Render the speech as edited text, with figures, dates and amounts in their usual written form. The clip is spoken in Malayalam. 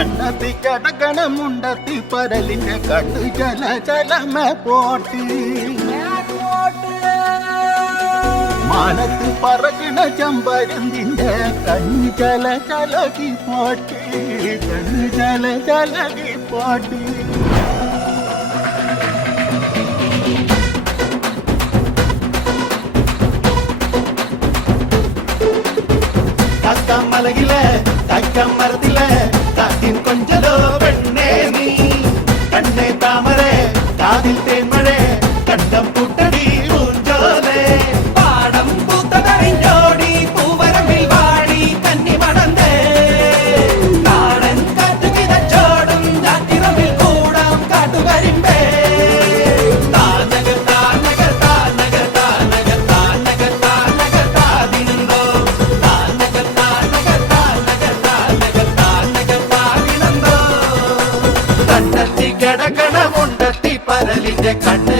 കണ്ണത്തി കടകണമുണ്ടത്തി പരലിന്റെ കണ്ണു ചല ചലമ പോട്ടി മാനത്ത് പറകണ ചമ്പരന്തിന്റെ കണ്ണു ചല ചലകി പോട്ടി കണ്ണു ചല ചലകി പോട്ടി മലകില തക്കം മരത്തില കാറ്റിൻ കൊഞ്ചലോ പെണ്ണേ നീ കണ്ണേ താമര കാതിൽ തേന്മഴ കണ്ടം പുട്ടടി പൂഞ്ചോലേ പാടം പൂത്തതറിഞ്ഞോടി പൂവരമ്പിൽ വാടി കന്നി മണന്തേ കാടൻ കാറ്റു കിതച്ചോടും ചാറ്റിറമ്പിൽ കൂടാം കാട്ടുകരിമ്പേ താനകർ താനകർ താനകർ താനകർ താനകർ താനകർ താതിനോ കണ്ണത്തി കിടക്കണമുണ്ടത്തി പരലിന്റെ കണ്ണ്